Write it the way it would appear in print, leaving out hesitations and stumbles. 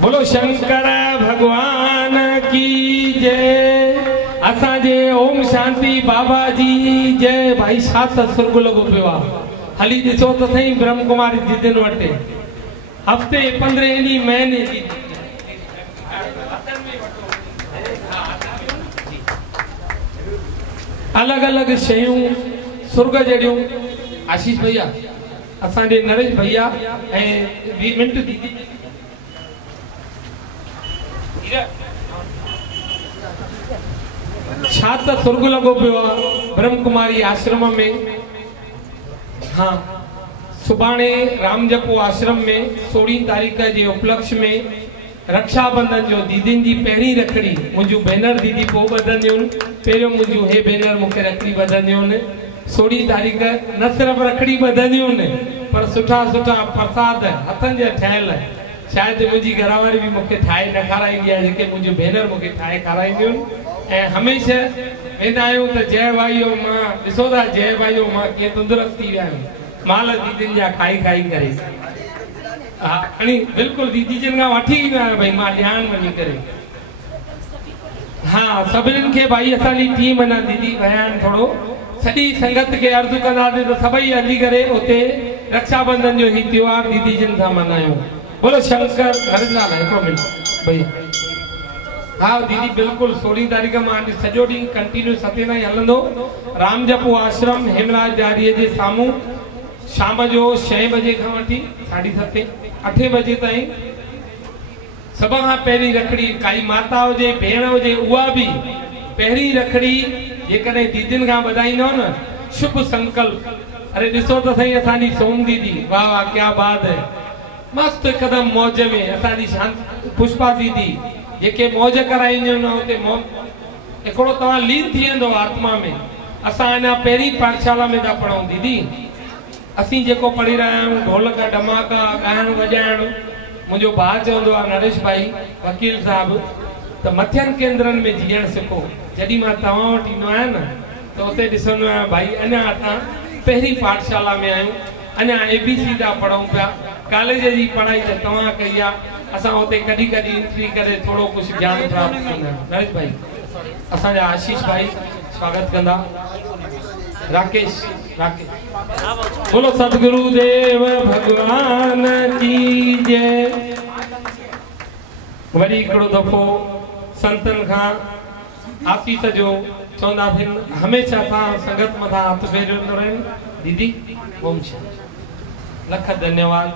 बोलो शंकर भगवान की जय। असांजे ओम शांति बाबा जी जय। भाई सात सुर्ग लगो पियो हली दिसो तो सही ब्रह्म कुमारी दीदिन वटे हफ्ते 15 महीने जी अलग अलग शयूं सुर्ग जड़ियों। आशीष भैया असांजे नरेश भैया ए मिंट दीदी छात सुर्ग लगो पियो ब्रह्म कुमारी आश्रम में। हाँ सुबाणे राम जपो आश्रम में 16 तारीख के उपलक्ष्य में रक्षाबंधन जो दीदीन जी पहली रखड़ी मुझू भेनर दीदी पो बधंदियूं पहिरियों मुझू हे भेनर मुखे रखड़ी बधंदियूं 16 तारीख न सिर्फ रखड़ी बधंदियूं पर सुठा सुठा प्रसाद हथन जे ठहल शायद मुझी घरवारी भी मुखे ठाए न खाराईंदी आहे जेके मुझू भेनर मुखे ठाए खाराईंदियूं ए हमेशा वेंदा आहियूं त जय भाईओ मां ॾिसो था जय भाईओ मां कीअं तंदुरुस्त थी विया आहियूं माल दीदीन जा खाई खाई करे। हाँ खणी बिल्कुल दीदी जन का वठी विया भाई मां ध्यान वञी करे। हाँ सभिनीनि खे भाई असांजी टीम ना दीदी बयान थोड़ो सॼी संगत के अर्ज़ु कंदासीं त सभई हली करे उते रक्षाबंधन जो ही त्योहार दीदी जन सां मल्हायूं। बोलो शंकर हरिलाल हिकिड़ो मिनट भैया। हाँ दीदी बिल्कुल 16 तारीख में सॼो ॾींहुं कंटिन्यू 7 ताईं हलंदो राम जपो आश्रम हेमराज जारीअ जे साम्हूं शाम जो 6 बजे खां वठी 7:30 8 बजे ताईं। सब खां पहिरीं रखड़ी काई माता हुजे भेण हुजे उहा भी पहिरीं रखड़ी जेकॾहिं दीदिन खां ॿधाईंदो न शुभ संकल्प। अरे ॾिसो त सही असांजी सोम दीदी वाह वाह क्या बात है मस्त एकदम मौज में असांजी शांत पुष्पा दीदी जेके मौज कराईंदियूं न उते हिकिड़ो तव्हां लीन थी वेंदो आत्मा में। असां अञा पहिरीं पाठशाला में था पढ़ूं दीदी असीं जेको पढ़ी रहिया आहियूं ढोलक डमाका ॻाइण वॼाइण मुंहिंजो भाउ चवंदो आहे नरेश भाई वकील साहब त मथियन केंद्रनि में जीअण सिखो। जॾहिं मां तव्हां वटि ईंदो आहियां न त उते ॾिसंदो आहियां भाई अञा असां पहिरीं पाठशाला में आहियूं अञा ABC था पढ़ूं पिया कॉलेज जी पढ़ाई त तव्हां कई आहे असां उते कॾहिं कॾहिं एंट्री करे थोरो कुझु ज्ञान प्राप्त कंदा आहियूं। नरेश भाई असांजा आशीष भाई स्वागत कंदा। राकेश बोलो सतगुरुदेव भगवान की जय। वरी हिकिड़ो दफ़ो संतन खां आशीष जो चवंदा थियनि हमेशह तव्हां संगत मथां हथ फेरियो रहे दीदी ओम शांति लख धन्यवाद।